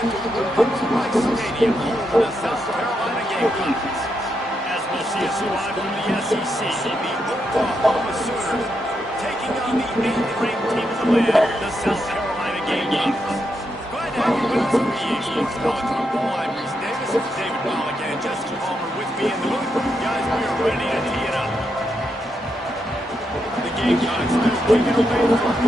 to the Williams Brice Stadium, home of the South Carolina Gamecocks. As we'll see a squad from the SEC, the Oklahoma Sooners, taking on the 8th-ranked team in the land, the South Carolina Gamecocks. Glad to have you with us for EA Sports College Football. I'm Reese Davis, it's David Pollock and Jesse Palmer with me in the booth. Guys, we are ready to tee it up. The Gamecocks still kicking away first.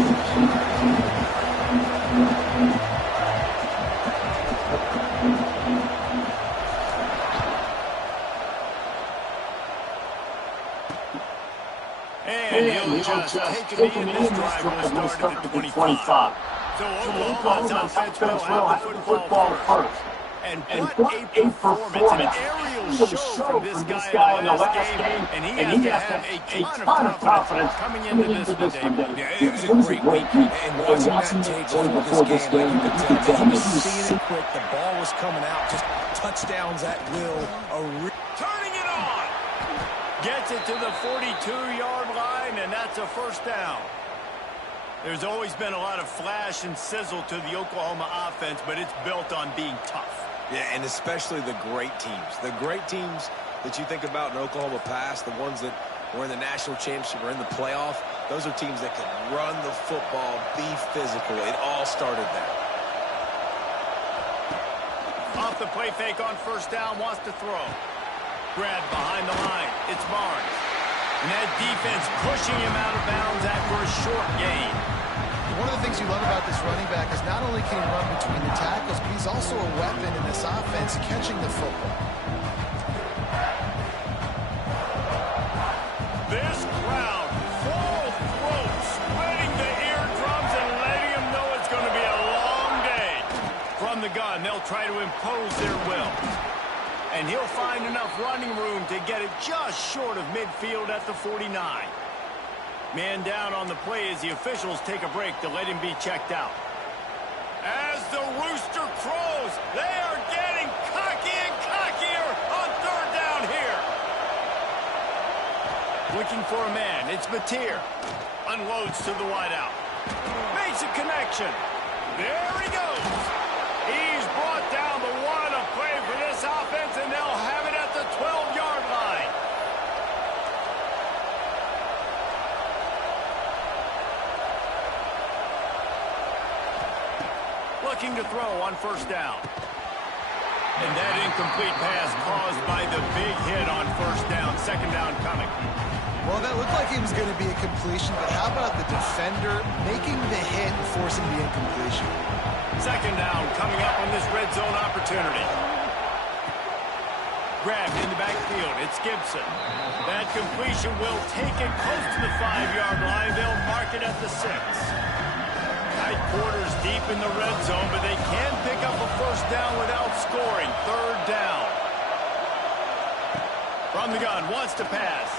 And he'll just take a knee, and this drive will start at the 25. So Oklahoma's offense will have the football first. And what a performance, an aerial show from this guy in the last game. And he has to have a ton of confidence coming into this one, David. Yeah, it was a great week. And watching that tape before this game, like you could tell, he was seeing it quick. The ball was coming out, just touchdowns at will. Turning it on. Gets it to the 42-yard line, and that's a first down. There's always been a lot of flash and sizzle to the Oklahoma offense, but it's built on being tough. Yeah, and especially the great teams. The great teams that you think about in Oklahoma past, the ones that were in the national championship or in the playoff, those are teams that can run the football, be physical. It all started there. Off the play fake on first down, wants to throw. Grab behind the line. It's Barnes. And that defense pushing him out of bounds after a short gain. One of the things you love about this running back is not only can he run between the tackles, but he's also a weapon in this offense catching the football. This crowd, full throat, spreading the eardrums and letting them know it's going to be a long day. From the gun, they'll try to impose their will. And he'll find enough running room to get it just short of midfield at the 49. Man down on the play as the officials take a break to let him be checked out. As the rooster crows, they are getting cocky and cockier on third down here. Looking for a man. It's Mateer. Unloads to the wideout. Makes a connection. There he goes. He's brought down the one of play for this offense, and they'll have it at the 12-yard line. Looking to throw on first down. And that incomplete pass caused by the big hit on first down. Second down coming. Well, that looked like it was going to be a completion, but how about the defender making the hit and forcing the incompletion? Second down coming up on this red zone opportunity. Grabbed in the backfield. It's Gibson. That completion will take it close to the 5-yard line. They'll mark it at the 6. Tight quarters deep in the red zone, but they can pick up a first down without scoring. Third down. From the gun, wants to pass.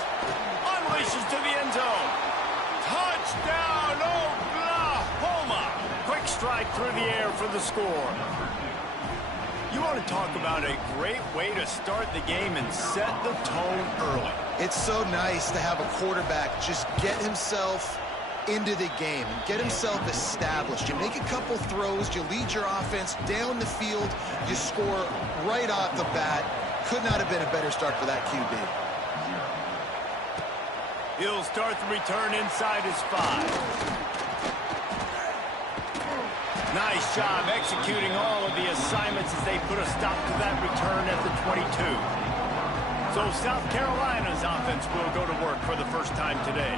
Unleashes to the end zone. Touchdown, Oklahoma! Quick strike through the air for the score. You want to talk about a great way to start the game and set the tone early. It's so nice to have a quarterback just get himself into the game and get himself established. You make a couple throws, you lead your offense down the field, you score right off the bat. Could not have been a better start for that QB. He'll start the return inside his 5. Nice job executing all of the assignments as they put a stop to that return at the 22. So South Carolina's offense will go to work for the first time today.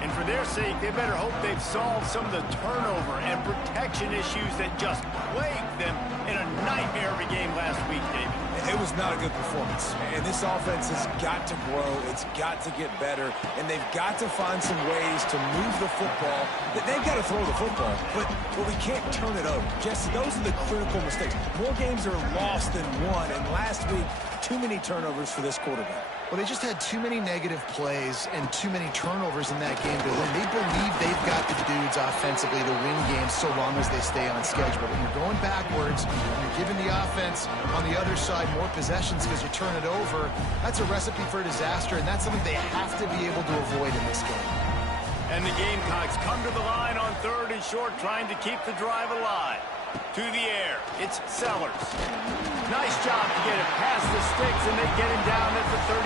And for their sake, they better hope they've solved some of the turnover and protection issues that just plagued them in a nightmare of a game last week, David. It was not a good performance. And this offense has got to grow. It's got to get better. And they've got to find some ways to move the football. They've got to throw the football, but we can't turn it over. Jesse, those are the critical mistakes. More games are lost than won. And last week, too many turnovers for this quarterback. Well, they just had too many negative plays and too many turnovers in that game to win. They believe they've got the dudes offensively to win games so long as they stay on schedule. But when you're going backwards, when you're giving the offense on the other side more possessions because you turn it over, that's a recipe for disaster, and that's something they have to be able to avoid in this game. And the Gamecocks come to the line on third and short, trying to keep the drive alive. To the air, it's Sellers. Nice job to get it past the sticks, and they get him down at the 35.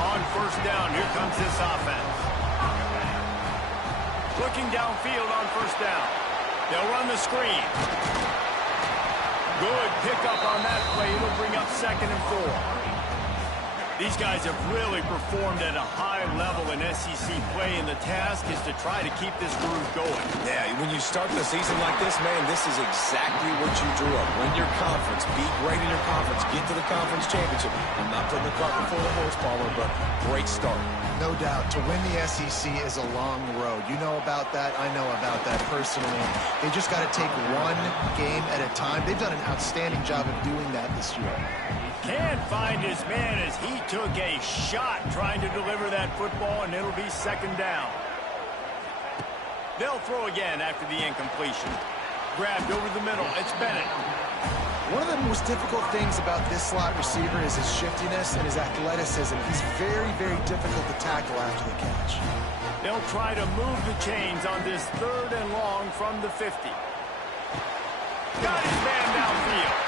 On first down, here comes this offense. Looking downfield on first down. They'll run the screen. Good pickup on that play. It'll bring up 2nd and 4. These guys have really performed at a high level in SEC play, and the task is to try to keep this groove going. Yeah, when you start the season like this, man, this is exactly what you drew up. Win your conference, be great in your conference, get to the conference championship. I'm not putting the cart before the horse, Palmer, but great start. No doubt. To win the SEC is a long road. You know about that. I know about that personally. They just got to take one game at a time. They've done an outstanding job of doing that this year. Can't find his man as he took a shot trying to deliver that football, and it'll be 2nd down. They'll throw again after the incompletion. Grabbed over the middle. It's Bennett. One of the most difficult things about this slot receiver is his shiftiness and his athleticism. He's very, very difficult to tackle after the catch. They'll try to move the chains on this 3rd and long from the 50. Got his man downfield.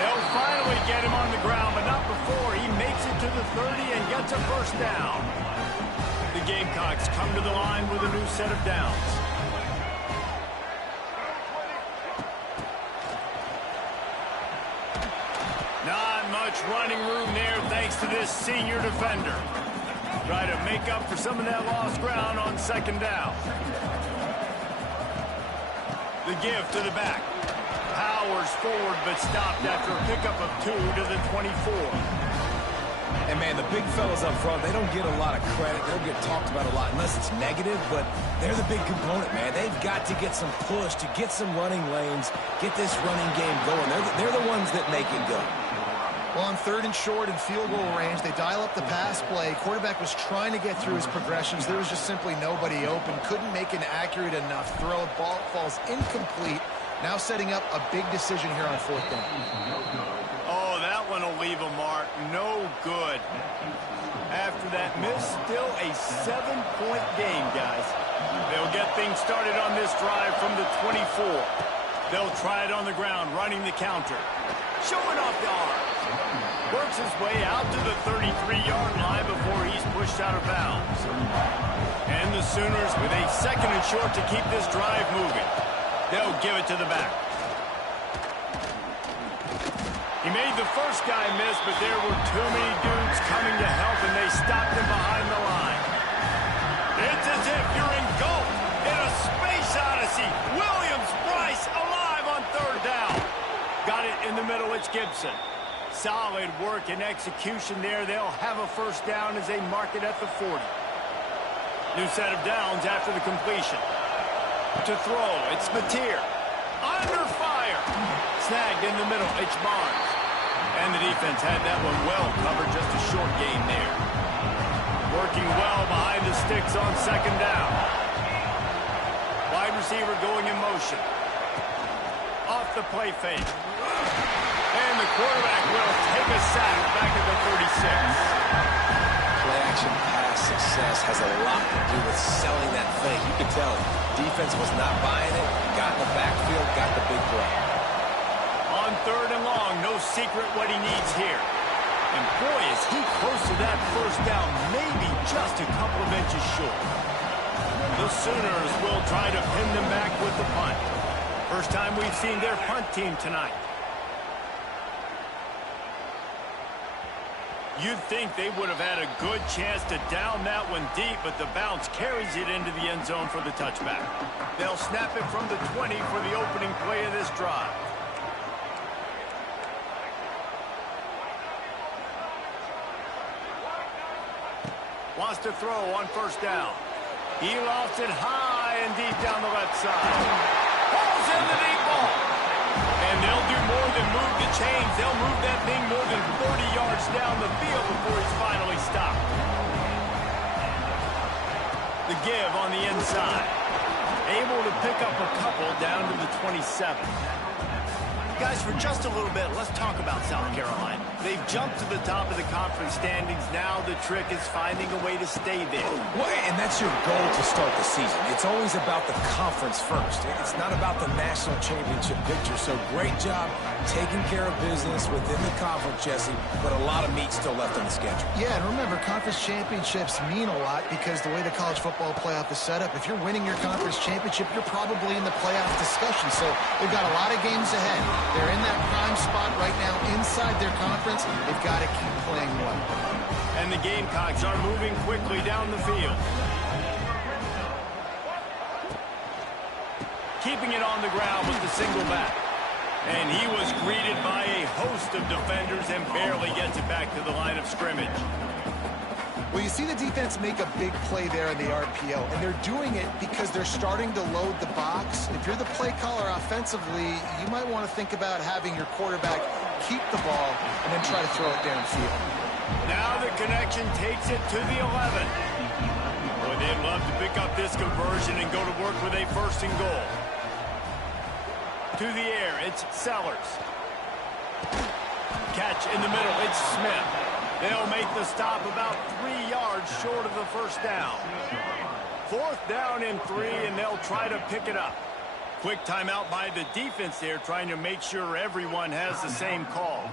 They'll finally get him on the ground, but not before he makes it to the 30 and gets a first down. The Gamecocks come to the line with a new set of downs. Not much running room there thanks to this senior defender. Try to make up for some of that lost ground on 2nd down. The give to the back. Powers forward, but stopped after a pickup of 2 to the 24. And, man, the big fellas up front, they don't get a lot of credit. They don't get talked about a lot unless it's negative, but they're the big component, man. They've got to get some push, to get some running lanes, get this running game going. They're the ones that make it go. Well, on 3rd and short and field goal range, they dial up the pass play. Quarterback was trying to get through his progressions. There was just simply nobody open. Couldn't make an accurate enough throw. Ball falls incomplete. Now setting up a big decision here on 4th down. Oh, that one will leave a mark. No good. After that miss, still a 7-point game, guys. They'll get things started on this drive from the 24. They'll try it on the ground, running the counter. Showing off the arms. Works his way out to the 33-yard line before he's pushed out of bounds. And the Sooners with a 2nd and short to keep this drive moving. They'll give it to the back. He made the first guy miss, but there were too many dudes coming to help, and they stopped him behind the line. It's as if you're engulfed in a space odyssey. Williams-Brice alive on 3rd down. Got it in the middle. It's Gibson. Solid work and execution there. They'll have a first down as they mark it at the 40. New set of downs after the completion. To throw, it's Mateer. Under fire. Snagged in the middle, it's Barnes. And the defense had that one well covered, just a short gain there. Working well behind the sticks on 2nd down. Wide receiver going in motion. Off the play fake. And the quarterback will take a sack back at the 36. Play-action pass success has a lot to do with selling that fake. You can tell defense was not buying it, got in the backfield, got the big play. On 3rd and long, no secret what he needs here. And boy, is he close to that first down, maybe just a couple of inches short. The Sooners will try to pin them back with the punt. First time we've seen their punt team tonight. You'd think they would have had a good chance to down that one deep, but the bounce carries it into the end zone for the touchback. They'll snap it from the 20 for the opening play of this drive. Wants to throw on first down. He lofts it high and deep down the left side. Pulls in the deep ball. And they'll do more than move the chains. They'll move that thing more than 40 yards down the field before he's finally stopped. The give on the inside. Able to pick up a couple down to the 27. Guys, for just a little bit, let's talk about South Carolina. They've jumped to the top of the conference standings. Now the trick is finding a way to stay there. Well, and that's your goal to start the season. It's always about the conference first. It's not about the national championship picture. So great job taking care of business within the conference, Jesse, but a lot of meat still left on the schedule. Yeah, and remember, conference championships mean a lot because the way the college football playoff is set up, if you're winning your conference championship, you're probably in the playoff discussion. So they've got a lot of games ahead. They're in that prime spot right now inside their conference. They've got to keep playing well. And the Gamecocks are moving quickly down the field. Keeping it on the ground with the single back. And he was greeted by a host of defenders and barely gets it back to the line of scrimmage. Well, you see the defense make a big play there in the RPO, and they're doing it because they're starting to load the box. If you're the play caller offensively, you might want to think about having your quarterback keep the ball and then try to throw it downfield. Now the connection takes it to the 11. Boy, they'd love to pick up this conversion and go to work with a 1st and goal. To the air, it's Sellers. Catch in the middle, it's Smith. They'll make the stop about 3 yards short of the 1st down. 4th down and 3, and they'll try to pick it up. Quick timeout by the defense there, trying to make sure everyone has the same call.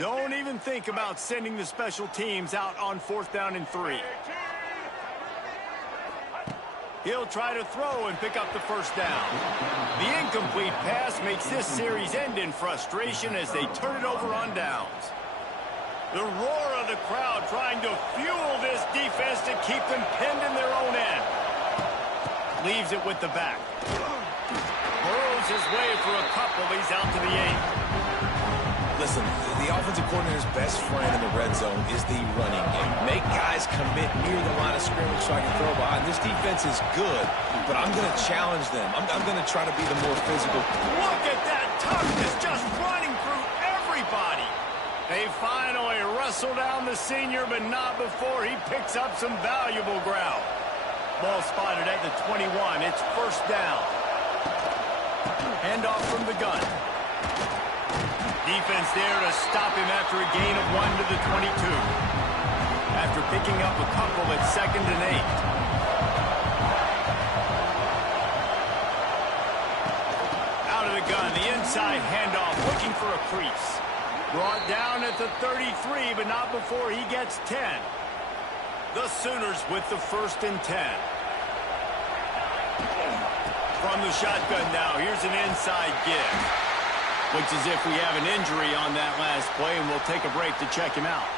Don't even think about sending the special teams out on 4th down and 3. He'll try to throw and pick up the 1st down. The incomplete pass makes this series end in frustration as they turn it over on downs. The roar of the crowd trying to fuel this defense to keep them pinned in their own end. Leaves it with the back. Burrows his way for a couple. He's out to the 8. Listen, the offensive coordinator's best friend in the red zone is the running game. Make guys commit near the line of scrimmage so I can throw behind. This defense is good, but I'm going to challenge them. I'm going to try to be the more physical. Look at that toughness just running through everybody. They finally wrestle down the senior, but not before he picks up some valuable ground. Ball spotted at the 21. It's 1st down. Handoff from the gun. Defense there to stop him after a gain of 1 to the 22. After picking up a couple at 2nd and 8. Out of the gun, the inside handoff, looking for a crease. Brought down at the 33, but not before he gets 10. The Sooners with the 1st and 10. From the shotgun now, here's an inside give. Looks as if we have an injury on that last play, and we'll take a break to check him out.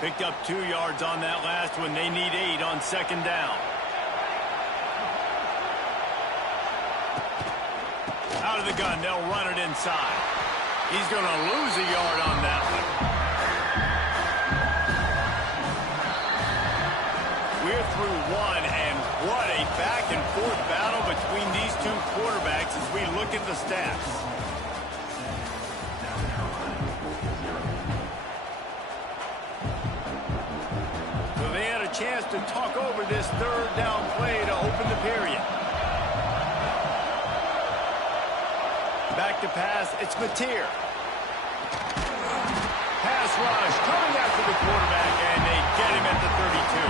Picked up 2 yards on that last one. They need 8 on 2nd down. Out of the gun, they'll run it inside. He's going to lose a yard on that one. We're through 1, and what a back-and-forth battle between these two quarterbacks as we look at the stats. Chance to talk over this 3rd down play to open the period. Back to pass, it's Mateer. Pass rush coming after the quarterback, and they get him at the 32.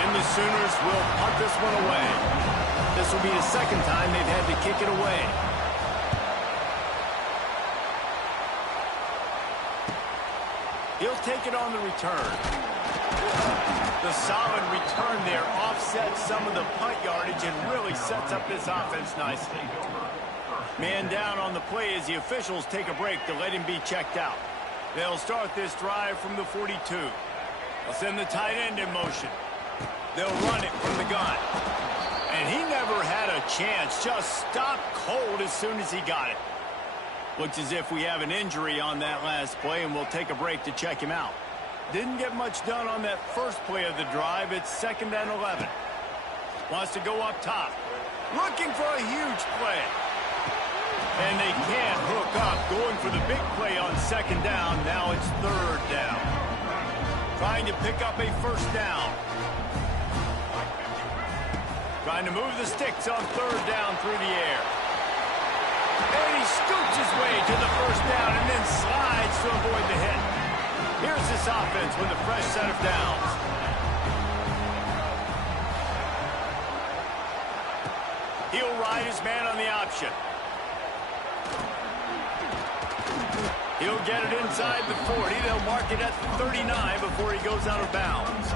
And the Sooners will punt this one away. This will be the 2nd time they've had to kick it away. He'll take it on the return. The solid return there offsets some of the punt yardage and really sets up this offense nicely. Man down on the play as the officials take a break to let him be checked out. They'll start this drive from the 42. They'll send the tight end in motion. They'll run it from the gun. And he never had a chance. Just stopped cold as soon as he got it. Looks as if we have an injury on that last play, and we'll take a break to check him out. Didn't get much done on that first play of the drive. It's 2nd and 11. Wants to go up top. Looking for a huge play. And they can't hook up. Going for the big play on 2nd down. Now it's 3rd down. Trying to pick up a 1st down. Trying to move the sticks on 3rd down through the air. And he scoots his way to the 1st down and then slides to avoid the hit. Here's this offense with a fresh set of downs. He'll ride his man on the option. He'll get it inside the 40. They'll mark it at 39 before he goes out of bounds.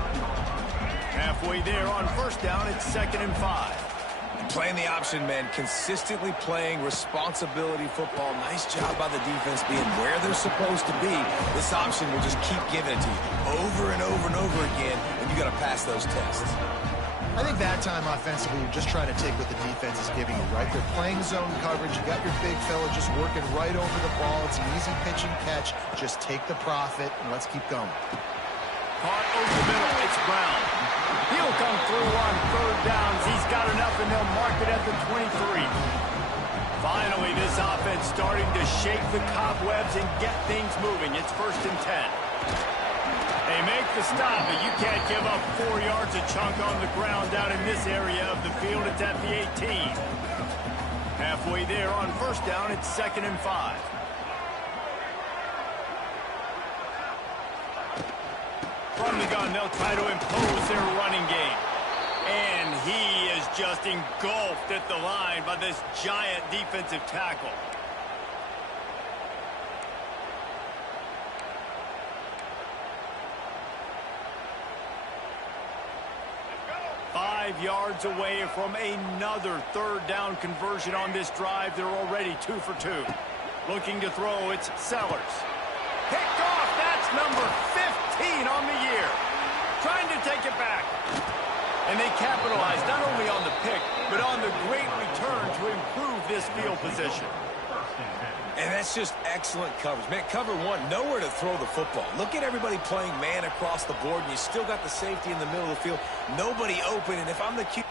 Halfway there on 1st down, it's 2nd and 5. Playing the option, man. Consistently playing responsibility football. Nice job by the defense being where they're supposed to be. This option will just keep giving it to you over and over and over again, and you got to pass those tests. I think that time offensively, you're just trying to take what the defense is giving you, right? They're playing zone coverage. You got your big fella just working right over the ball. It's an easy pitch and catch. Just take the profit, and let's keep going. Caught over the middle. It's Brown. He'll come through on 3rd downs. He's got enough, and they'll mark it at the 23. Finally, this offense starting to shake the cobwebs and get things moving. It's 1st and 10. They make the stop, but you can't give up 4 yards a chunk on the ground down in this area of the field. It's at the 18. Halfway there on 1st down, it's 2nd and 5. From the gun, they'll try to impose their running game. And he is just engulfed at the line by this giant defensive tackle. 5 yards away from another 3rd down conversion on this drive. They're already 2 for 2. Looking to throw, it's Sellers. Picked off, that's number 15 on the year. Trying to take it back. And they capitalize not only on the pick, but on the great return to improve this field position. And that's just excellent coverage. Man, cover one, nowhere to throw the football. Look at everybody playing man across the board, and you still got the safety in the middle of the field. Nobody open, and if I'm the Q...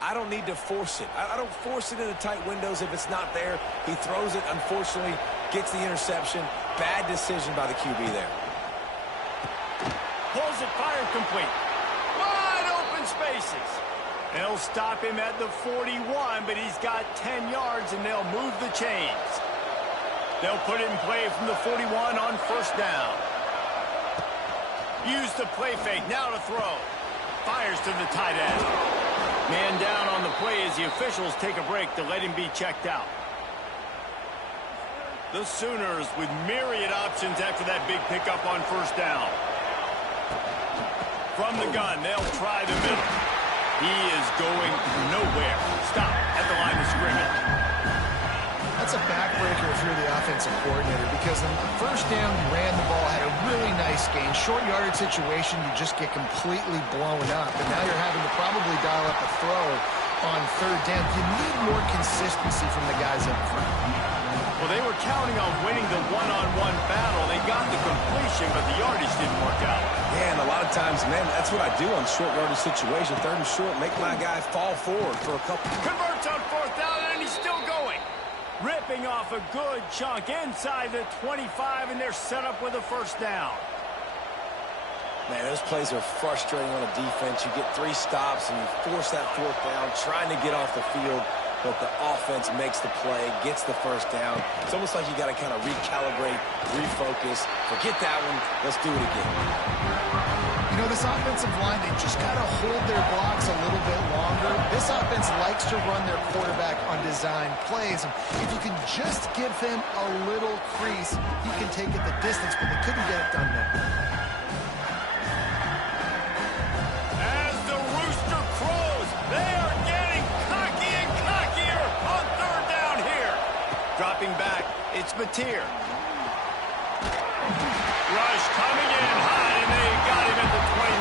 I don't need to force it. I don't force it into tight windows if it's not there. He throws it, unfortunately, gets the interception. Bad decision by the QB there. Pulls it, fired complete. Wide open spaces. They'll stop him at the 41, but he's got 10 yards, and they'll move the chains. They'll put it in play from the 41 on 1st down. Use the play fake, now to throw. Fires to the tight end. Man down on the play as the officials take a break to let him be checked out. The Sooners with myriad options after that big pickup on 1st down. From the gun, they'll try the middle. He is going nowhere. Stop at the line of scrimmage. That's a backbreaker if you're the offensive coordinator, because on the 1st down, you ran the ball, had a really nice gain. Short yardage situation, you just get completely blown up. And now you're having to probably dial up a throw on 3rd down. You need more consistency from the guys up front. Well, they were counting on winning the one-on-one battle. They got the completion, but the yardage didn't work out. Yeah, and a lot of times, man, that's what I do on short yardage situation. 3rd and short, make my guy fall forward for a couple. Converts on 4th down, and he's still going. Ripping off a good chunk inside the 25, and they're set up with a 1st down. Man, those plays are frustrating on a defense. You get 3 stops, and you force that 4th down, trying to get off the field, but the offense makes the play, gets the 1st down. It's almost like you got to kind of recalibrate, refocus. Forget that one. Let's do it again. You know, this offensive line, they just got to hold their blocks a little bit longer. This offense likes to run their quarterback on design plays. And if you can just give him a little crease, he can take it the distance, but they couldn't get it done there. As the rooster crows, they are getting cocky and cockier on third down here. Dropping back, it's Mateer. Rush coming in high, and they got him at the 29.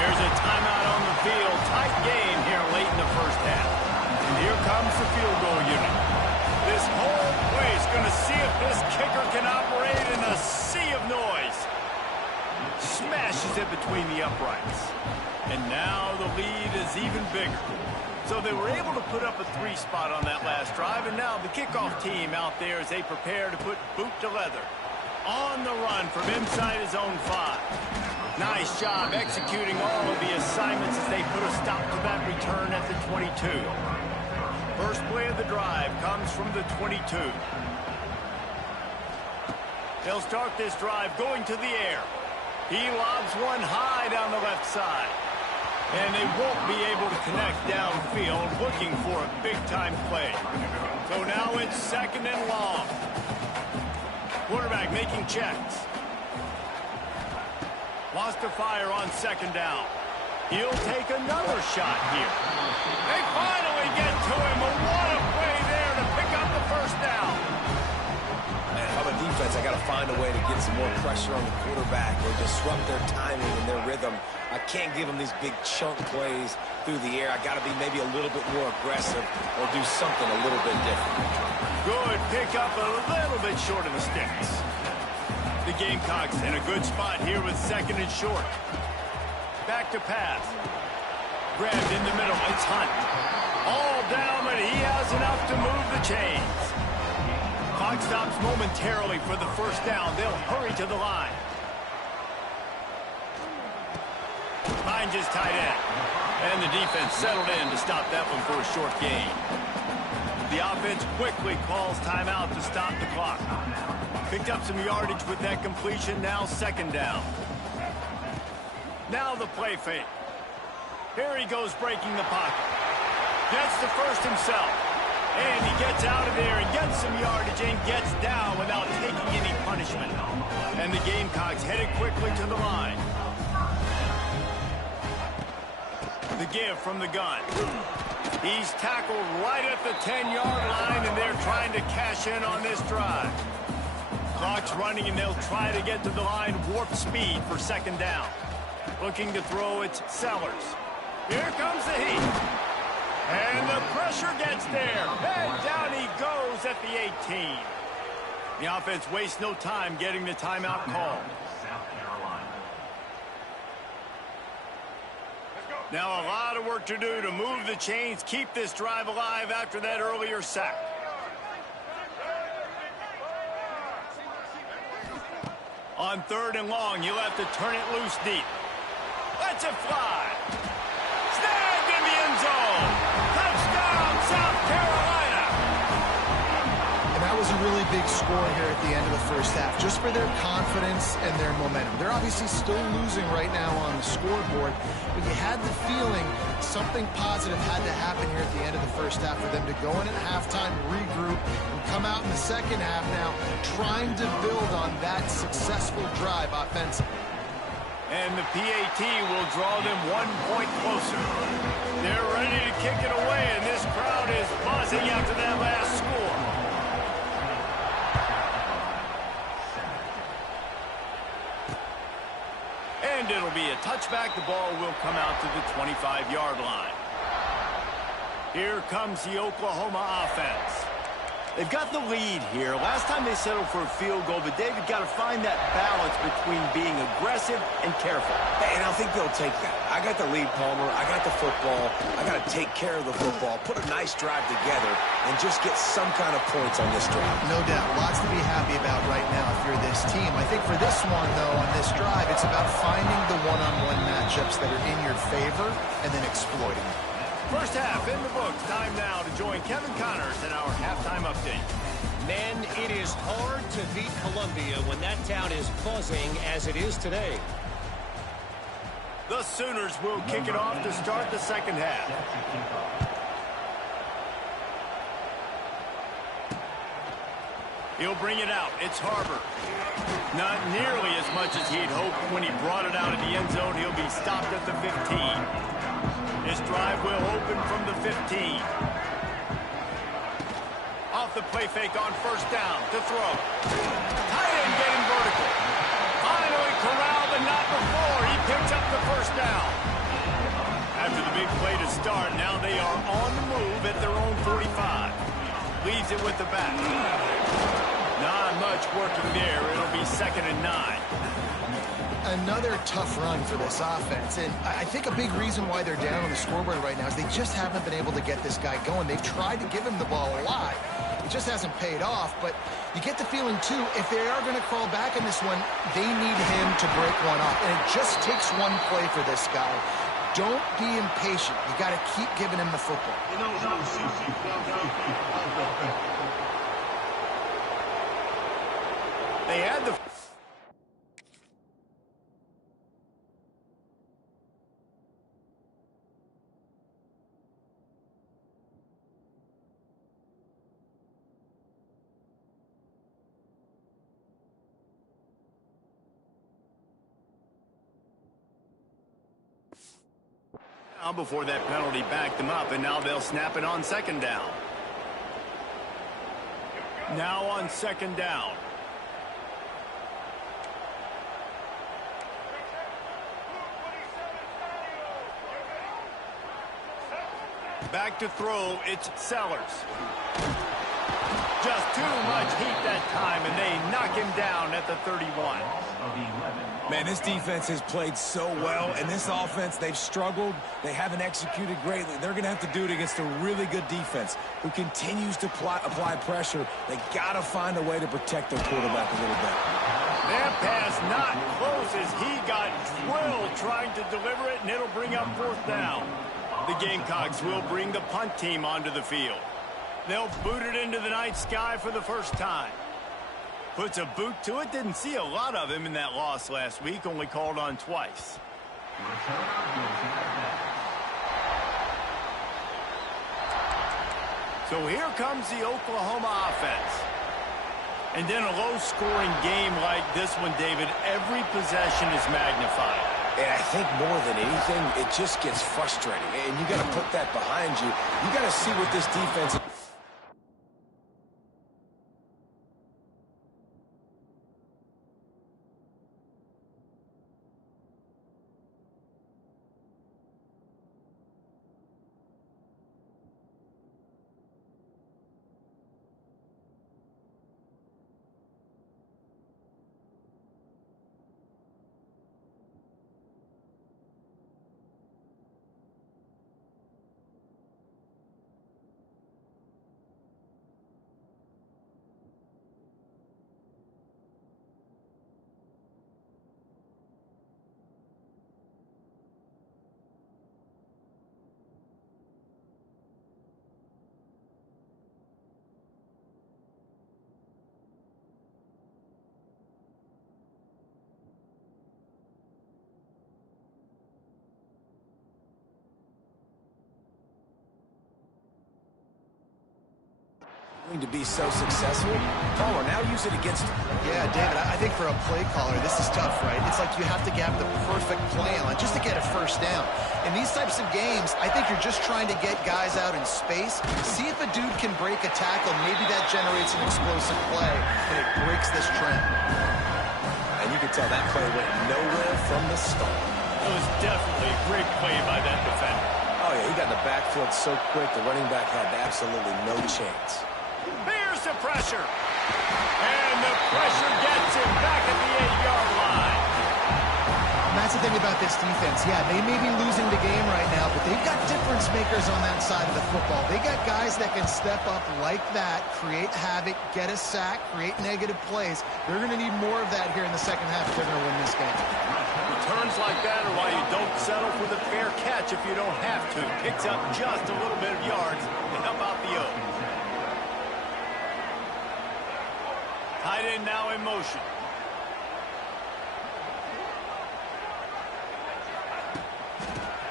Here's a timeout on the field. Tight game here late in the first half. And here comes the field goal unit. This whole place going to see if this kicker can operate in a sea of noise. Smashes it between the uprights. And now the lead is even bigger. So they were able to put up a 3 spot on that last drive, and now the kickoff team out there as they prepare to put boot to leather. On the run from inside his own 5. Nice job executing all of the assignments as they put a stop to that return at the 22. First play of the drive comes from the 22. They'll start this drive going to the air. He lobs one high down the left side. And they won't be able to connect downfield, looking for a big-time play. So now it's second and long. Quarterback making checks. Wants to fire on second down. He'll take another shot here. They finally get to him. But what a play there to pick up the first down. Man, if I'm a defense, I got to find a way to get some more pressure on the quarterback or disrupt their timing and their rhythm. I can't give them these big chunk plays through the air. I got to be maybe a little bit more aggressive or do something a little bit different. Good pick up, a little bit short of the sticks. The Gamecocks in a good spot here with second and short. Back to pass. Grabbed in the middle. It's Hunt. All down, but he has enough to move the chains. Clock stops momentarily for the first down. They'll hurry to the line. Finds his tight end. And the defense settled in to stop that one for a short gain. The offense quickly calls timeout to stop the clock. Picked up some yardage with that completion. Now second down. Now the play fake. Here he goes breaking the pocket. Gets the first himself. And he gets out of there and gets some yardage and gets down without taking any punishment. And the Gamecocks headed quickly to the line. The give from the gun. He's tackled right at the 10-yard line, and they're trying to cash in on this drive. Clock's running, and they'll try to get to the line warp speed for second down. Looking to throw, it's Sellers. Here comes the heat. And the pressure gets there. And down he goes at the 18. The offense wastes no time getting the timeout called. Now a lot of work to do to move the chains, keep this drive alive after that earlier sack. On third and long, you'll have to turn it loose deep. Lets it fly. Snagged in the end zone. Touchdown, South Carolina. And that was a really big score here at the end of the first half, just for their confidence and their momentum. They're obviously still losing right now on the scoreboard, but you had the feeling something positive had to happen here at the end of the first half for them to go in at halftime, regroup, and come out in the second half now trying to build on that successful drive offensively. And the PAT will draw them 1 point closer. They're ready to kick it away, and this crowd is buzzing after that last score. And it'll be a touchback. The ball will come out to the 25-yard line. Here comes the Oklahoma offense. They've got the lead here. Last time they settled for a field goal, but David got to find that balance between being aggressive and careful. And I think they'll take that. I got the lead, Palmer. I got the football. I got to take care of the football, put a nice drive together, and just get some kind of points on this drive. No doubt. Lots to be happy about right now if you're this team. I think for this one, though, on this drive, it's about finding the one-on-one matchups that are in your favor and then exploiting them. First half in the books. Time now to join Kevin Connors in our halftime update. Men, it is hard to beat Columbia when that town is buzzing as it is today. The Sooners will kick it off to start the second half. He'll bring it out. It's Harbor. Not nearly as much as he'd hoped when he brought it out of the end zone. He'll be stopped at the 15. His drive will open from the 15. Off the play fake on first down to throw. Tight end getting vertical. Finally corralled, but not before. He picks up the first down. After the big play to start, now they are on the move at their own 45. Leaves it with the back. Not much working there. It'll be 2nd and 9. Another tough run for this offense, and I think a big reason why they're down on the scoreboard right now is they just haven't been able to get this guy going. They've tried to give him the ball a lot. It just hasn't paid off, but you get the feeling, too, if they are going to crawl back in this one, they need him to break one off, and it just takes one play for this guy. Don't be impatient. You got to keep giving him the football. They had the... Before that penalty backed them up, and now they'll snap it on 2nd down. Now on 2nd down. Back to throw, it's Sellers. Just too much heat that time, and they knock him down at the 31. Man, this defense has played so well, and this offense, they've struggled. They haven't executed greatly. They're going to have to do it against a really good defense who continues to apply pressure. They got to find a way to protect their quarterback a little bit. That pass not close as he got drilled trying to deliver it, and it'll bring up 4th down. The Gamecocks will bring the punt team onto the field. They'll boot it into the night sky for the first time. Puts a boot to it. Didn't see a lot of him in that loss last week. Only called on twice. So here comes the Oklahoma offense. And in a low-scoring game like this one, David, every possession is magnified. And I think more than anything, it just gets frustrating. And you got to put that behind you. You got to see what this defense... to be so successful. Palmer, now use it against him. Yeah, David, I think for a play caller, this is tough, right? It's like you have to have the perfect plan just to get a first down. In these types of games, I think you're just trying to get guys out in space, see if a dude can break a tackle. Maybe that generates an explosive play, and it breaks this trend. And you can tell that play went nowhere from the start. It was definitely a great play by that defender. Oh, yeah, he got in the backfield so quick, the running back had absolutely no chance. Here's the pressure. And the pressure gets him back at the 8-yard line. And that's the thing about this defense. Yeah, they may be losing the game right now, but they've got difference makers on that side of the football. They got guys that can step up like that, create havoc, get a sack, create negative plays. They're going to need more of that here in the second half if they're going to win this game. Returns like that are why you don't settle for the fair catch if you don't have to. Picks up just a little bit of yards to help out the O. Tight end now in motion.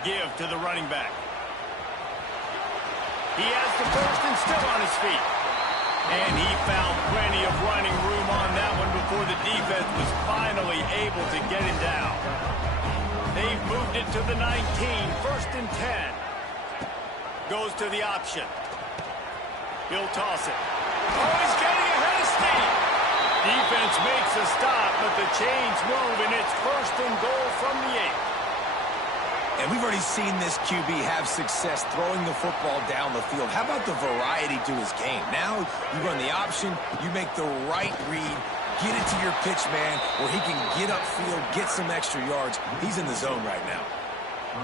give to the running back. He has the first and still on his feet. And he found plenty of running room on that one before the defense was finally able to get him down. They've moved it to the 19, first and 10. Goes to the option. He'll toss it. Oh, he's getting ahead of steam. Defense makes a stop, but the chains move, and it's first and goal from the 8. And we've already seen this QB have success throwing the football down the field. How about the variety to his game? Now you run the option, you make the right read, get it to your pitch man where he can get upfield, get some extra yards. He's in the zone right now.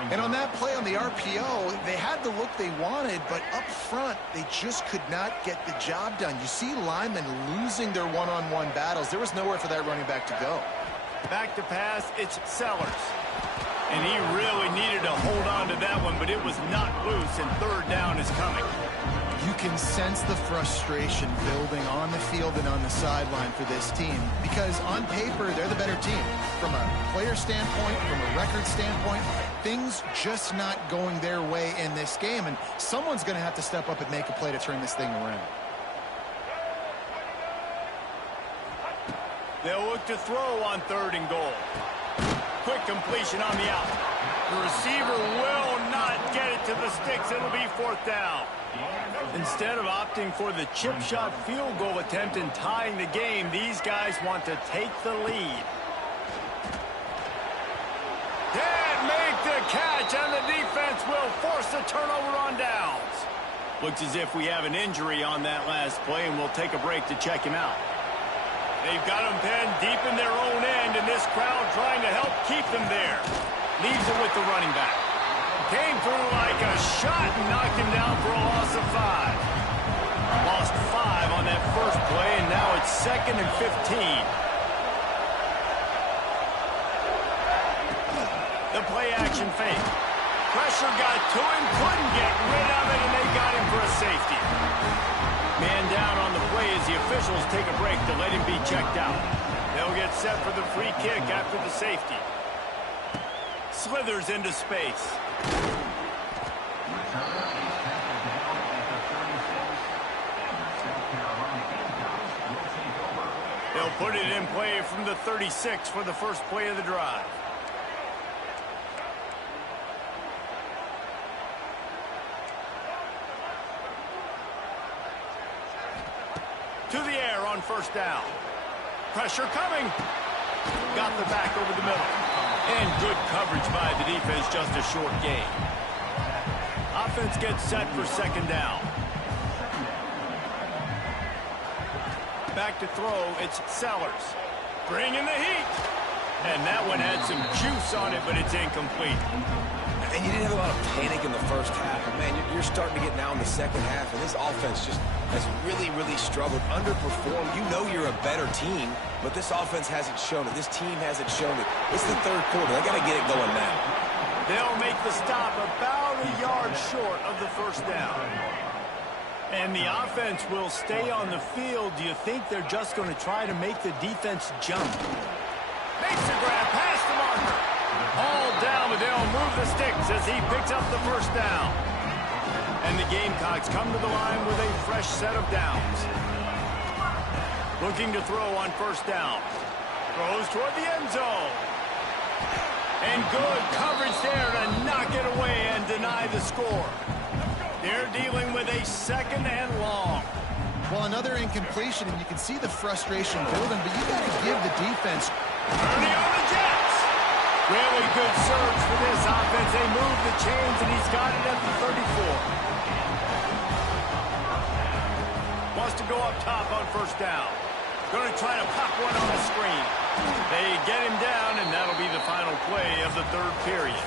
And on that play on the RPO, they had the look they wanted, but up front, they just could not get the job done. You see linemen losing their one-on-one battles. There was nowhere for that running back to go. Back to pass, it's Sellers. And he really needed to hold on to that one, but it was not loose, and third down is coming. You can sense the frustration building on the field and on the sideline for this team because on paper, they're the better team. From a player standpoint, from a record standpoint, things just not going their way in this game, and someone's going to have to step up and make a play to turn this thing around. They'll look to throw on third and goal. Quick completion on the out. The receiver will not get it to the sticks. It'll be fourth down. Instead of opting for the chip shot field goal attempt and tying the game, these guys want to take the lead. Can't make the catch, and the defense will force the turnover on downs. Looks as if we have an injury on that last play, and we'll take a break to check him out. They've got him pinned deep in their own end, and this crowd trying to help keep them there. Leaves it with the running back. Came through like a shot and knocked him down for a loss of 5. Lost 5 on that first play, and now it's 2nd and 15. The play action fake. Pressure got to him, couldn't get rid of it, and they got him for a safety. Man down on the play as the officials take a break to let him be checked out. They'll get set for the free kick after the safety. Slithers into space. They'll put it in play from the 36 for the first play of the drive. To the air on first down. Pressure coming. Got the back over the middle. And good coverage by the defense, just a short gain. Offense gets set for second down. Back to throw, it's Sellers. Bringing the heat. And that one had some juice on it, but it's incomplete. And you didn't have a lot of panic in the first half. But man, you're starting to get now in the second half, and this offense just has really, really struggled, underperformed. You know you're a better team, but this offense hasn't shown it. This team hasn't shown it. It's the third quarter. They got to get it going now. They'll make the stop about a yard short of the first down. And the offense will stay on the field. Do you think they're just going to try to make the defense jump? Makes a grab past the marker. All down, but they'll move the sticks as he picks up the first down. And the Gamecocks come to the line with a fresh set of downs. Looking to throw on first down. Throws toward the end zone. And good coverage there to knock it away and deny the score. They're dealing with a second and long. Well, another incompletion, and you can see the frustration building, but you got to give the defense. Ernie on the Jets. Really good surge for this offense. They move the chains, and he's got it at the 34. Wants to go up top on first down. Going to try to pop one on the screen. They get him down, and that'll be the final play of the third period.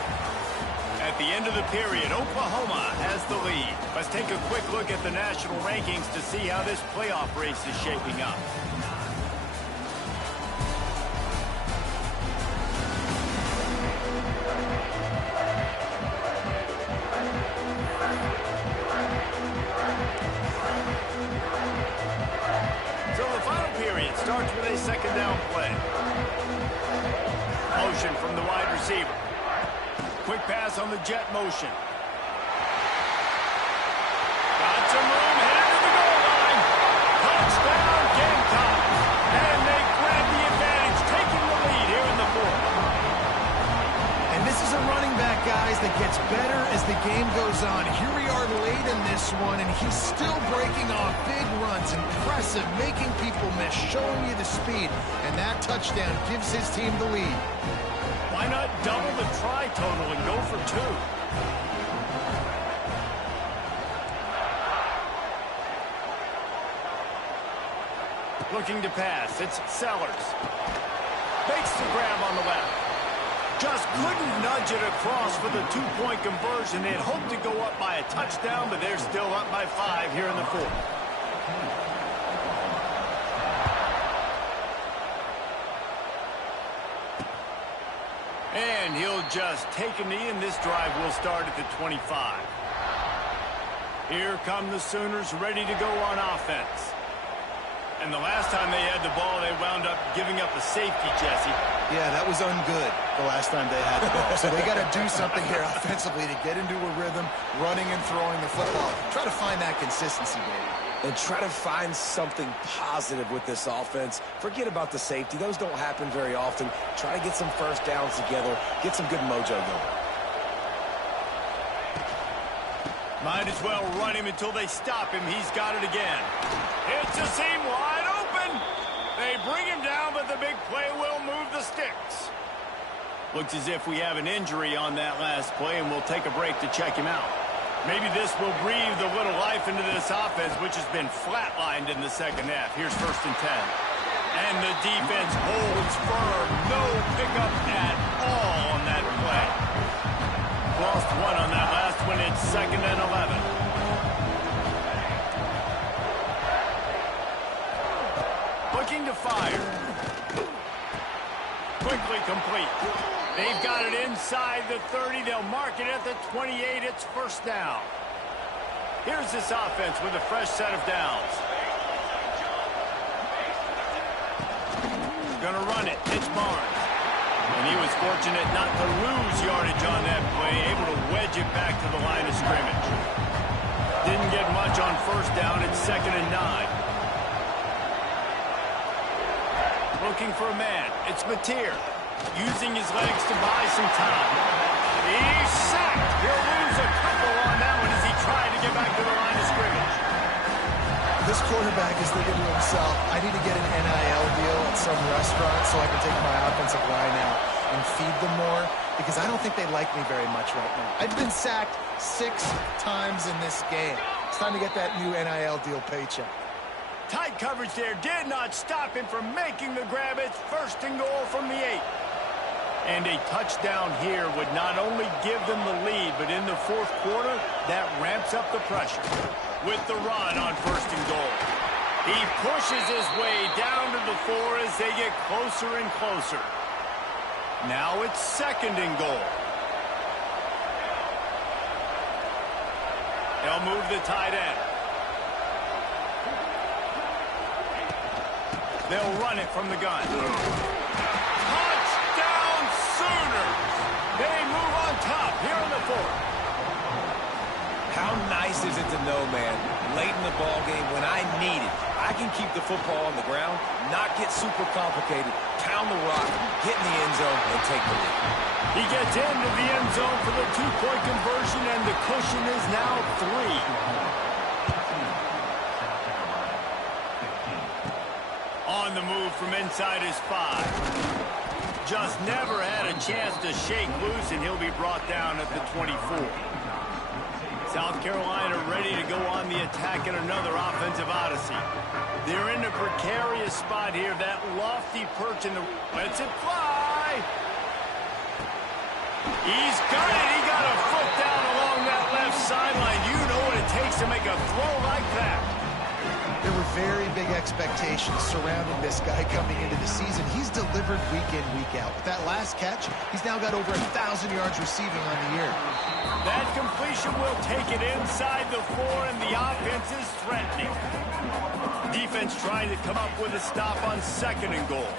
At the end of the period, Oklahoma has the lead. Let's take a quick look at the national rankings to see how this playoff race is shaping up. So the final period starts with a second down play. Motion from the wide receiver. Quick pass on the jet motion. Got some room, headed to the goal line. Touchdown, Gamecocks. And they grab the advantage, taking the lead here in the fourth. And this is a running back, guys, that gets better as the game goes on. Here we are late in this one, and he's still breaking off big runs. Impressive, making people miss, showing you the speed. And that touchdown gives his team the lead. Why not double the try total and go for 2? Looking to pass. It's Sellers. Makes the grab on the left. Just couldn't nudge it across for the 2-point conversion. They had hoped to go up by a touchdown, but they're still up by 5 here in the fourth. And he'll just take a knee, and this drive will start at the 25. Here come the Sooners, ready to go on offense. And the last time they had the ball, they wound up giving up a safety, Jesse. Yeah, that was ungood the last time they had the ball. So they got to do something here offensively to get into a rhythm, running and throwing the football. Try to find that consistency, baby. And try to find something positive with this offense. Forget about the safety. Those don't happen very often. Try to get some first downs together. Get some good mojo going. Might as well run him until they stop him. He's got it again. It's a seam wide open. They bring him down, but the big play will move the sticks. Looks as if we have an injury on that last play, and we'll take a break to check him out. Maybe this will breathe a little life into this offense, which has been flatlined in the second half. Here's 1st and 10. And the defense holds firm. No pickup at all on that play. Lost 1 on that last one. It's 2nd and 11. Looking to fire. Quickly complete. They've got it inside the 30. They'll mark it at the 28. It's 1st down. Here's this offense with a fresh set of downs. Gonna run it. It's Barnes. And he was fortunate not to lose yardage on that play, able to wedge it back to the line of scrimmage. Didn't get much on 1st down. It's 2nd and 9. Looking for a man. It's Mateer. Using his legs to buy some time. He's sacked. He'll lose a couple on that one as he tried to get back to the line of scrimmage. This quarterback is thinking to himself, I need to get an NIL deal at some restaurant so I can take my offensive line out and feed them more, because I don't think they like me very much right now. I've been sacked 6 times in this game. It's time to get that new NIL deal paycheck. Tight coverage there did not stop him from making the grab. It's 1st and goal from the 8. And a touchdown here would not only give them the lead, but in the 4th quarter, that ramps up the pressure. With the run on 1st and goal. He pushes his way down to the 4 as they get closer and closer. Now it's 2nd and goal. They'll move the tight end. They'll run it from the gun. Touchdown, Sooners! They move on top here in the 4th. How nice is it to know, man, late in the ball game when I need it, I can keep the football on the ground, not get super complicated, pound the rock, get in the end zone, and take the lead. He gets into the end zone for the 2-point conversion, and the cushion is now 3. On the move from inside his 5. Just never had a chance to shake loose, and he'll be brought down at the 24. South Carolina ready to go on the attack in another offensive odyssey. They're in a precarious spot here. That lofty perch in the... Lets it fly. He's got it. He got a foot down along that left sideline. You know what it takes to make a throw like that. There were very big expectations surrounding this guy coming into the season. He's delivered week in, week out. With that last catch, he's now got over 1,000 yards receiving on the year. That completion will take it inside the 4, and the offense is threatening. Defense trying to come up with a stop on 2nd and goal.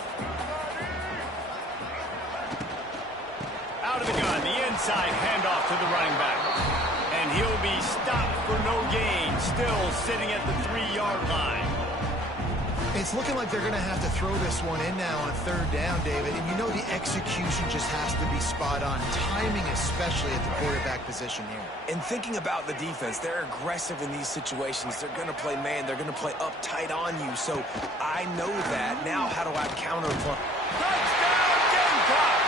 Out of the gun, the inside handoff to the running back. And he'll be stopped for no gain, still sitting at the 3-yard line. It's looking like they're going to have to throw this one in now on third down, David. And you know the execution just has to be spot on. Timing especially at the quarterback position here. And thinking about the defense, they're aggressive in these situations. They're going to play man. They're going to play uptight on you. So I know that. Now how do I counter? Touchdown Gamecocks!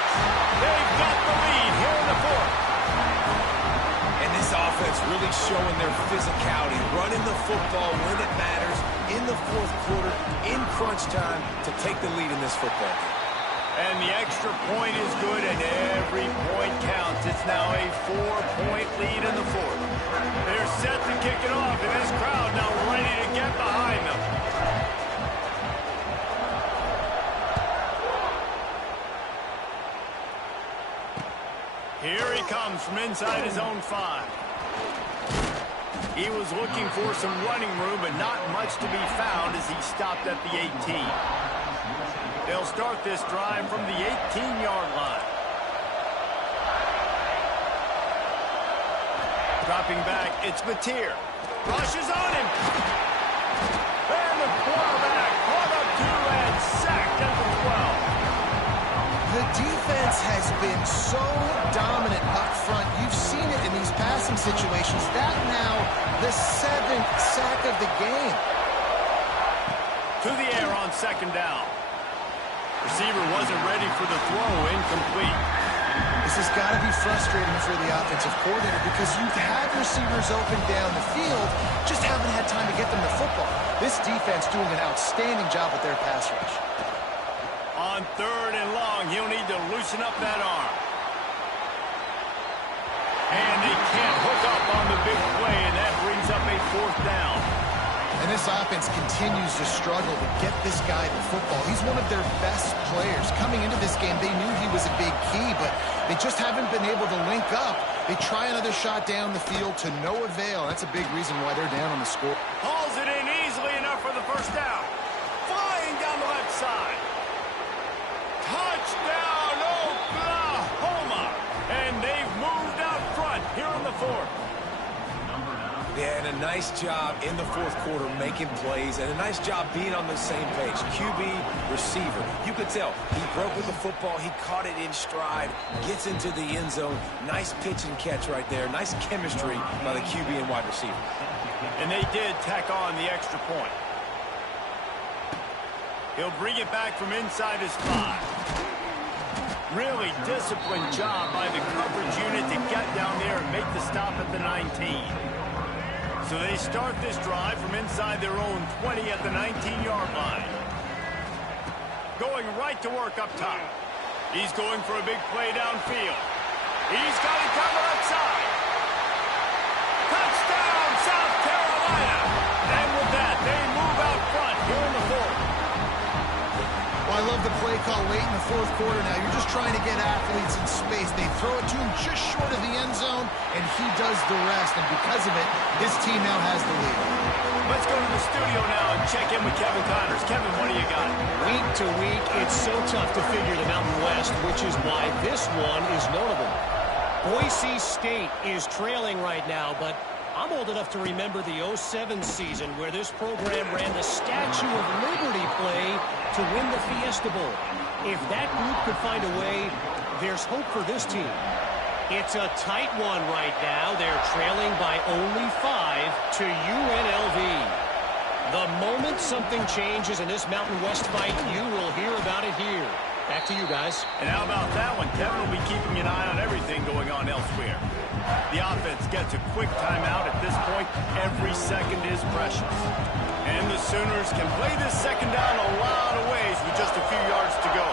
They've got the lead here in the fourth. And this offense really showing their physicality, running the football when it matters, in the fourth quarter, in crunch time, to take the lead in this football game. And the extra point is good, and every point counts. It's now a 4-point lead in the fourth. They're set to kick it off, and this crowd now ready to get behind them. Here he comes from inside his own 5. He was looking for some running room, but not much to be found as he stopped at the 18. They'll start this drive from the 18-yard line. Dropping back, it's Mateer. Rushes on him. And the quarterback caught up to and sacked at the 12. The defense has been so dominant up front. You've seen it in these passing situations. That now the 7th sack of the game. To the air on second down. Receiver wasn't ready for the throw, incomplete. This has got to be frustrating for the offensive coordinator because you've had receivers open down the field, just haven't had time to get them the football. This defense doing an outstanding job with their pass rush. On third and long, he'll need to loosen up that arm. And they can't hook up on the big play, and that brings up a 4th down. And this offense continues to struggle to get this guy the football. He's one of their best players. Coming into this game, they knew he was a big key, but they just haven't been able to link up. They try another shot down the field to no avail. That's a big reason why they're down on the score. Hauls it in easily enough for the first down. Flying down the left side. Touchdown, Oklahoma! And they've moved out front here in the fourth. Yeah, and a nice job in the fourth quarter making plays, and a nice job being on the same page. QB, receiver. You could tell he broke with the football. He caught it in stride, gets into the end zone. Nice pitch and catch right there. Nice chemistry by the QB and wide receiver. And they did tack on the extra point. He'll bring it back from inside his 5. Really disciplined job by the coverage unit to get down there and make the stop at the 19. So they start this drive from inside their own 20 at the 19-yard line. Going right to work up top. He's going for a big play downfield. He's got it down the left side. Touchdown, South Carolina! And with that, they move out front here in the fourth. Well, I love the play call late in the fourth quarter now. You're just trying to get athletes in space. They throw it to him just short of the end zone, and he does the rest. And because of it, his team now has the lead. Let's go to the studio now and check in with Kevin Connors. Kevin, what do you got? Week to week, it's so tough to figure the Mountain West, which is why this one is notable. Boise State is trailing right now, but I'm old enough to remember the 07 season where this program ran the Statue of Liberty play to win the Fiesta Bowl. If that group could find a way, there's hope for this team. It's a tight one right now. They're trailing by only 5 to UNLV. The moment something changes in this Mountain West fight, you will hear about it here. Back to you guys. And how about that one? Kevin will be keeping an eye on everything going on elsewhere. The offense gets a quick timeout. At this point, every second is precious. And the Sooners can play this second down a lot of ways with just a few yards to go.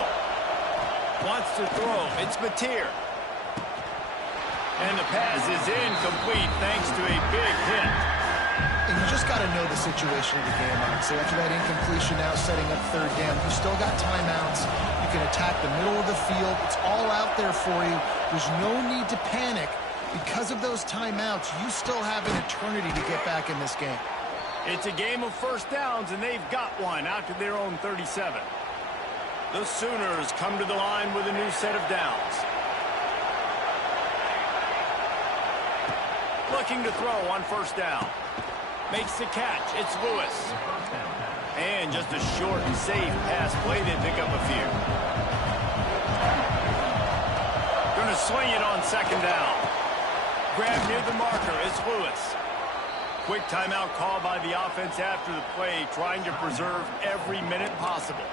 Wants to throw. It's Mateer. And the pass is incomplete thanks to a big hit. And you just got to know the situation of the game, obviously. After that incompletion now setting up third down, you still got timeouts. You can attack the middle of the field. It's all out there for you. There's no need to panic. Because of those timeouts, you still have an eternity to get back in this game. It's a game of first downs, and they've got one out to their own 37. The Sooners come to the line with a new set of downs. Looking to throw on first down. Makes the catch. It's Lewis. And just a short and safe pass play. They pick up a few. Going to swing it on second down. Grab near the marker. It's Lewis. Quick timeout call by the offense after the play, trying to preserve every minute possible.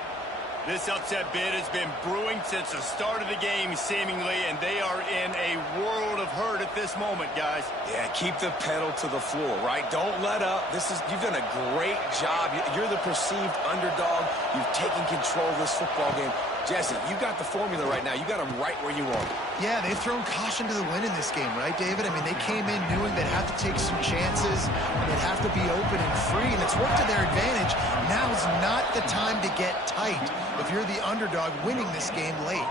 This upset bid has been brewing since the start of the game, seemingly, and they are in a world of hurt at this moment, guys. Yeah, keep the pedal to the floor, right? Don't let up. You've done a great job. You're the perceived underdog. You've taken control of this football game. Jesse, you got the formula right now. You got them right where you want them. Yeah, they've thrown caution to the wind in this game, right, David? I mean, they came in knowing they'd have to take some chances, they'd have to be open and free, and it's worked to their advantage. Now's not the time to get tight if you're the underdog winning this game late.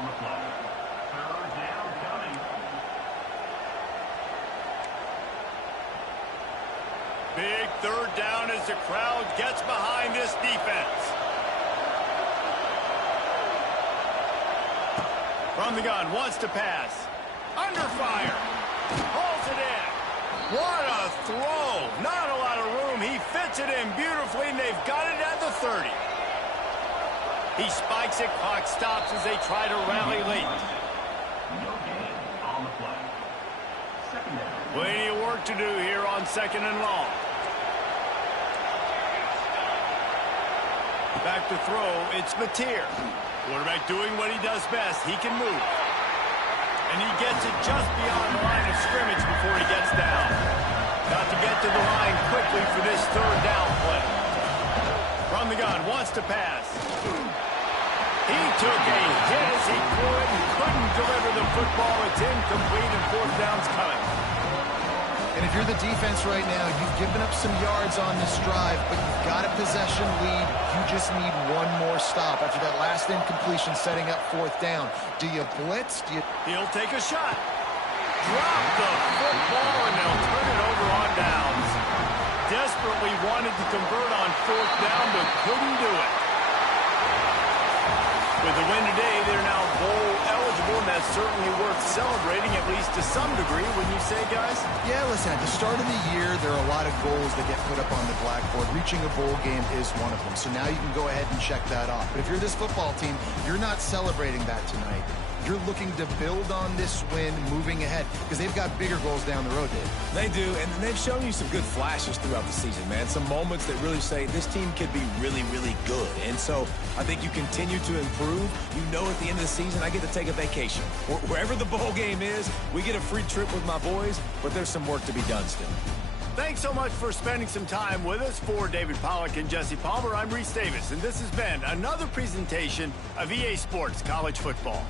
Big third down as the crowd gets behind this defense. From the gun, wants to pass. Under fire. Hauls it in. What a throw. Not a lot of room. He fits it in beautifully, and they've got it at the 30. He spikes it. Clock stops as they try to rally late. Plenty of work to do here on second and long. Back to throw. It's Mateer. Quarterback doing what he does best. He can move. And he gets it just beyond the line of scrimmage before he gets down. Got to get to the line quickly for this third down play. From the gun, wants to pass. He took a hit as he could and couldn't deliver the football. It's incomplete and fourth down's coming. And if you're the defense right now, you've given up some yards on this drive, but you've got a possession lead. You just need one more stop after that last incompletion setting up fourth down. Do you blitz? He'll take a shot. Drop the football, and they'll turn it over on downs. Desperately wanted to convert on fourth down, but couldn't do it. With the win today, they're now bowl eligible, and that's certainly worth celebrating, at least to some degree, wouldn't you say, guys? Yeah, listen, at the start of the year, there are a lot of goals that get put up on the blackboard. Reaching a bowl game is one of them, so now you can go ahead and check that off. But if you're this football team, you're not celebrating that tonight. You're looking to build on this win moving ahead because they've got bigger goals down the road, Dave. They do, and they've shown you some good flashes throughout the season, man. Some moments that really say this team could be really, really good. And so I think you continue to improve. You know at the end of the season, I get to take a vacation. Wherever the bowl game is, we get a free trip with my boys, but there's some work to be done still. Thanks so much for spending some time with us. For David Pollack and Jesse Palmer, I'm Reese Davis, and this has been another presentation of EA Sports College Football.